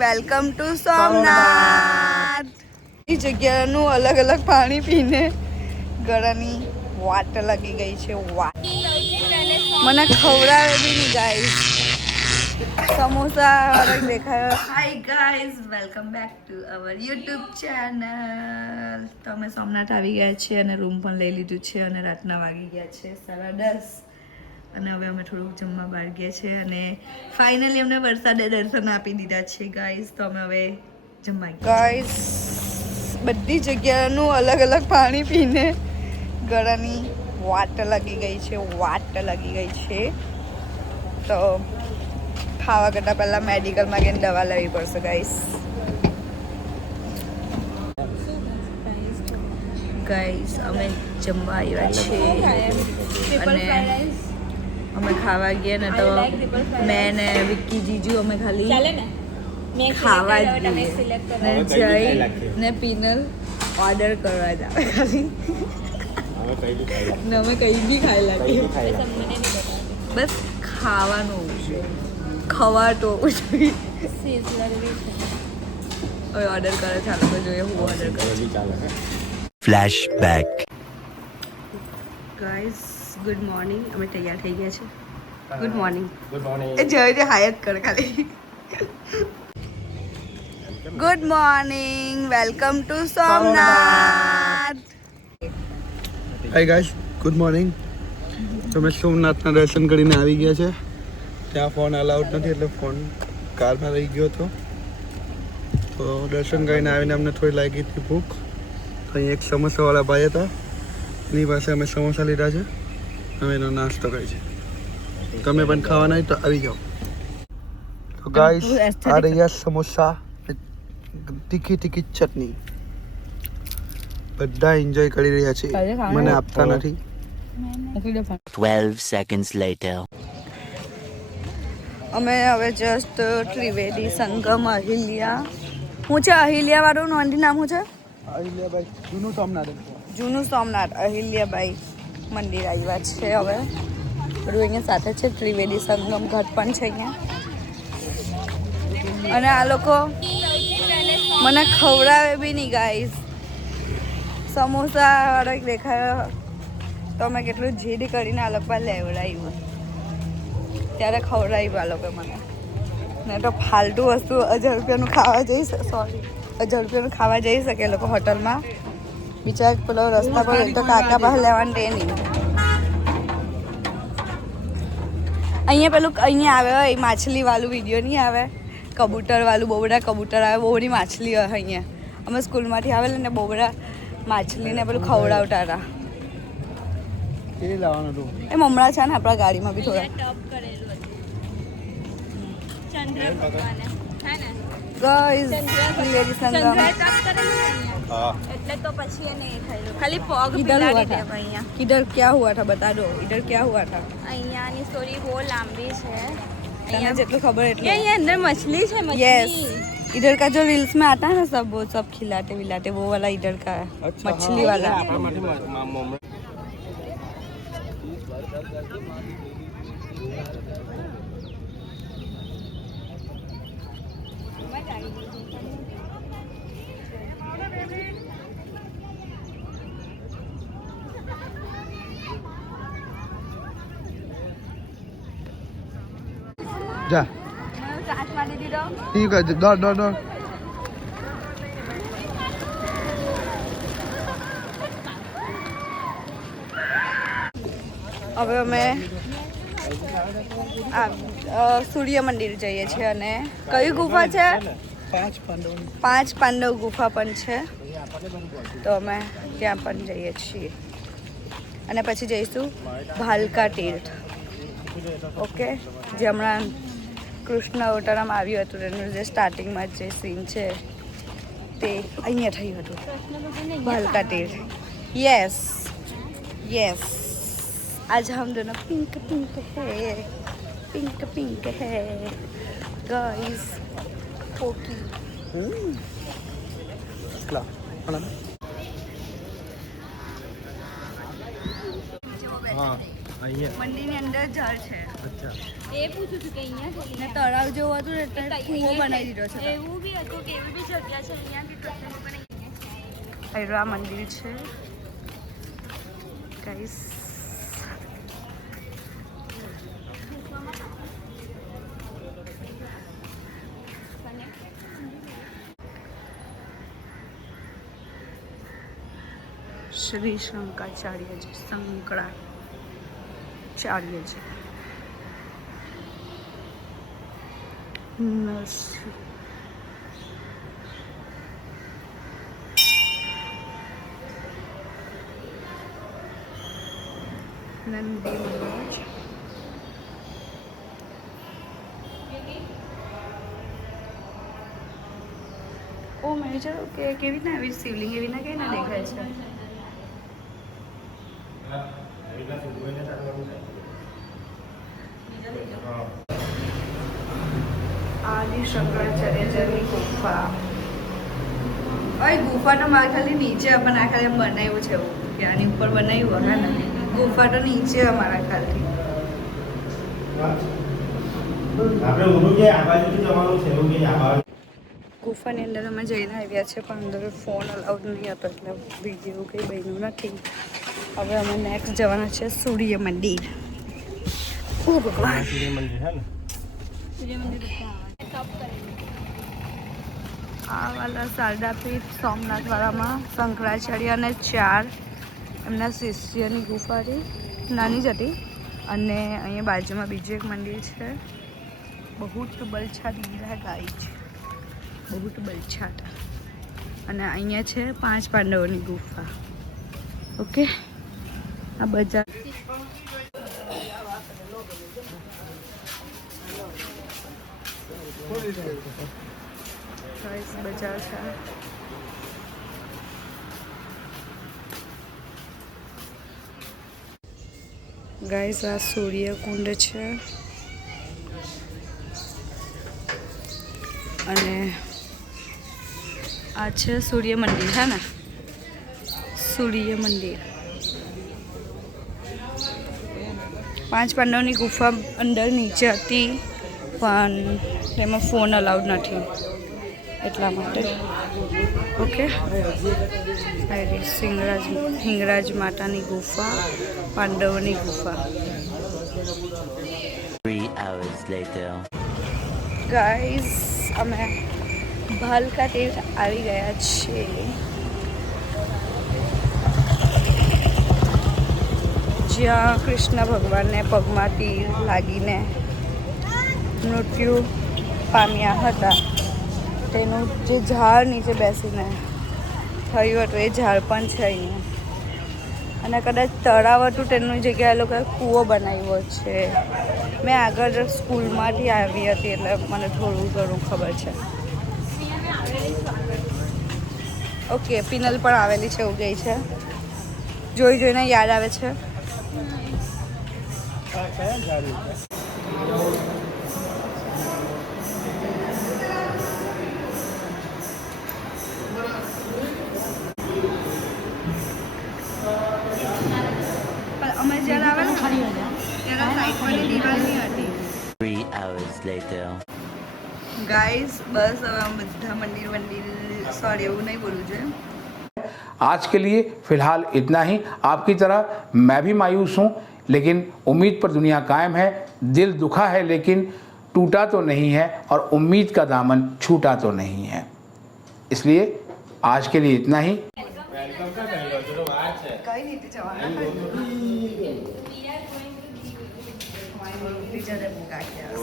Welcome to Somnath. એ જગ્યાનું અલગ અલગ પાણી પીને ગળાની વાટ લાગી ગઈ છે. વાટ મને ખવડાવે બી નહીં ગાઈસ. સમોસા અલગ દેખાયો. Hi guys, welcome back to our YouTube channel. તો અમે સોમનાથ આવી ગયા છીએ અને રૂમ પણ લઈ લીધું છે અને રાતના વાગી ગયા છે 10:30 અને હવે અમે થોડુંક જમવા બહાર ગયા છે અને ફાઇનલી અમને વરસાદે દર્શન આપી દીધા છે ગાઈસ. તો અમે હવે જમવા ગાઈસ બધી જગ્યાનું અલગ અલગ પાણી પીને ગળાની વાટ લાગી ગઈ છે. વાટ લાગી ગઈ છે. તો ખાવા કરતાં પહેલાં મેડિકલમાં ગઈને દવા લેવી પડશે ગાઈસ. ગાઈસ અમે જમવા આવ્યા છીએ અને અમે ખાવા ગયા ને તો મેં ને વિક્કી જીજુ અમે ખાલી ખાવા જ જઈ ને પીનલ ઓર્ડર કરવા જ આવે ખાલી ને અમે કંઈ બી ખાઈ લાગીએ. બસ ખાવાનું છે, ખવાતો જોઈએ. હવે ઓર્ડર કરે ચાલો તો જોઈએ હું ઓર્ડર કરું. ફ્લેશબેક. Guys good morning. અમે તૈયાર થઈ ગયા છે. Good morning. એ જઈને હાયત કર ખાલી. Good morning, welcome to Somnath. Hi guys, good morning. તમે સોમનાથના દર્શન કરીને આવી ગયા છે. ત્યાં ફોન અલાઉડ નથી એટલે ફોન કારમાં રહી ગયો હતો. તો દર્શન કરીને આવીને અમને થોડી લાગી હતી ભૂખ. તો અહીં એક સમોસાવાળા ભાઈ હતા, એની પાસે અમે સમોસા લીધા છે. અમે એનો નાસ્તો કરી છે. તમે પણ ખાવાના હોય તો આવી જાઓ. તો ગાઈસ આ રહ્યા સમોસા, તીખી તીખી ચટણી. બધા એન્જોય કરી રહ્યા છે, મને આપતા નથી. 12 seconds later. અમે હવે જસ્ટ ત્રિવેદી સંગમ અહિલ્યા. શું છે અહિલ્યાવાળું નોંધી નામ શું છે? અહિલ્યાબાઈ જૂનું સોમનાથ. જૂનું સોમનાથ અહિલ્યાબાઈ મંદિર આવ્યા છે. હવે બધું અહીંયા સાથે છે. ત્રિવેદી સંગમ ઘાટ પણ છે અહીંયા. અને આ લોકો મને ખવડાવે બી નહીં ગાઈસ. સમોસા અલગ દેખાયો તો અમે કેટલું જીદ કરીને આ લોકો લેવડાવ્યું ત્યારે ખવડાવ્યું આ લોકો મને. ને તો ફાલતુ વસ્તુ 1000 રૂપિયાનું ખાવા જઈ શકે. સોરી 1000 રૂપિયાનું ખાવા જઈ શકે એ લોકો હોટલમાં. બીજા પેલો રસ્તા પર તો કાકા પાસે લેવાનું દે નહીં. અહીંયા પેલું અહીંયા આવે હોય માછલીવાળું વિડીયો નહીં આવે, કબૂતરવાળું. બહુ બધા કબૂતર આવે, બહુ બધી માછલી હોય અહીંયા. અમે સ્કૂલમાંથી આવેલા ને બહુ બધા માછલીને પેલું ખવડાવતા હતા. એ લાવવાનું હતું. એ મમરા છે ને આપણા ગાડીમાં બી થોડા. ગાઈસ ત્રિવેદી સંગમ એટલે તો પછી એને થયેલું ખાલી પગ પીલાડી દે અહીંયા. કિધર क्या हुआ था बता दो. इधर क्या हुआ था? અહીંયાની સ્ટોરી બહુ લાંબી છે. અહીંયા જેટલું ખબર એટલું. અહીંયા અંદર મछली છે. यस, इधर का जो रील्स में आता है ना सब वो सब खिलाते विलाते वो वाला इधर का है. मछली वाला. જા ઠીક છે, દોડ દોડ દોડ. હવે અમે સૂર્ય મંદિર જઈએ છીએ. અને કઈ ગુફા છે? 5 પાંડવ ગુફા પણ છે. તો અમે ત્યાં પણ જઈએ છીએ અને પછી જઈશું ભાલકા તીર્થ. ઓકે, જે હમણાં કૃષ્ણ અવતારમાં આવ્યું હતું એનું જે સ્ટાર્ટિંગમાં જે સીન છે તે અહીંયા થયું હતું. ભાલકા તીર્થ. Yes yes. आज हम दोनों पिंक पिंक है, पिंक पिंक है गाइस. पोकी હા મંદિરની અંદર ઝાડ છે એ પૂછું છું કે અહીંયા ને તળાવ જેવું હતું ને એટલે કૂવો બનાવી દીધો છે એવું બી હતું કે એવી બી જગ્યા છે અહીંયા બી કૃષ્ણ ભગવાન આ મંદિર છે ગાઈસ શ્રી શંકરાચાર્યજી શંકરાચાર્યજી નરસિંહ નંદી મહારાજ ઓ મેં વિચાર્યું કે કેવી રીતના આવી શિવલિંગ એવી ના કઈ ના દેખાય છે આદિ શંકરાચાર્યની ગુફા ગુફા તો મારા ખાલી નીચે પણ આ ખાલી બનાવ્યું છે એવું કે આની ઉપર બનાવ્યું હે ને ગુફા તો નીચે અમારા ખાલી ગુફાની અંદર અમે જઈને આવ્યા છે પણ અંદર ફોન અલાઉડ નહીં હતો એટલે વિડીયો કંઈ બન્યું નથી હવે અમે નેક્સ્ટ જવાના છે સૂર્ય મંદિર ઓ ભગવાન આ વાલા શારદાપીઠ સોમનાથવાળામાં શંકરાચાર્ય અને 4 એમના શિષ્યની ગુફા હતી નાની જ હતી અને અહીંયા બાજુમાં બીજું એક મંદિર છે બહુત બલછાટ મીરા ગાય છે બહુત બલછાટ અને અહીંયા છે 5 પાંડવોની ગુફા ઓકે આ બજાર બજાર છે ગાઈસ આ સૂર્યકુંડ છે અને આ છે સૂર્ય મંદિર હે ને સૂર્ય મંદિર 5 પાંડવની ગુફા અંદર નીચે હતી પણ તેમાં ફોન અલાઉડ નથી એટલા માટે ઓકે હિંગરાજ માતાની ગુફા પાંડવોની ગુફા 3 hours later. ગાઈઝ અમે ભાલકા તીર્થ આવી ગયા છીએ જ્યાં કૃષ્ણ ભગવાનને પગમાં તીર લાગીને મૃત્યુ પામ્યા હતા તેનું જે ઝાડ નીચે બેસીને થયું હતું એ ઝાડ પણ છે અહીંયા અને કદાચ તળાવ હતું તેની જગ્યાએ લોકોએ કૂવો બનાવ્યો છે મેં આગળ સ્કૂલમાંથી આવી હતી એટલે મને થોડું ઘણું ખબર છે ઓકે પિનલ પણ આવેલી છે એવું ગઈ છે જોઈ જોઈને યાદ આવે છે અમે જ્યારે આવે ને ત્યારે સાઈડની દિવાલ નહીં હતી 3 hours later. ગાઈસ બસ હવે અમે બધા મંદિર સોરી એવું નહીં બોલવું જોઈએ आज के लिए फिलहाल इतना ही। आपकी तरह मैं भी मायूस हूँ, लेकिन उम्मीद पर दुनिया कायम है। दिल दुखा है लेकिन टूटा तो नहीं है और उम्मीद का दामन छूटा तो नहीं है। इसलिए आज के लिए इतना ही। કઈ રીતે જવાના બીજા દે મુકા ગયા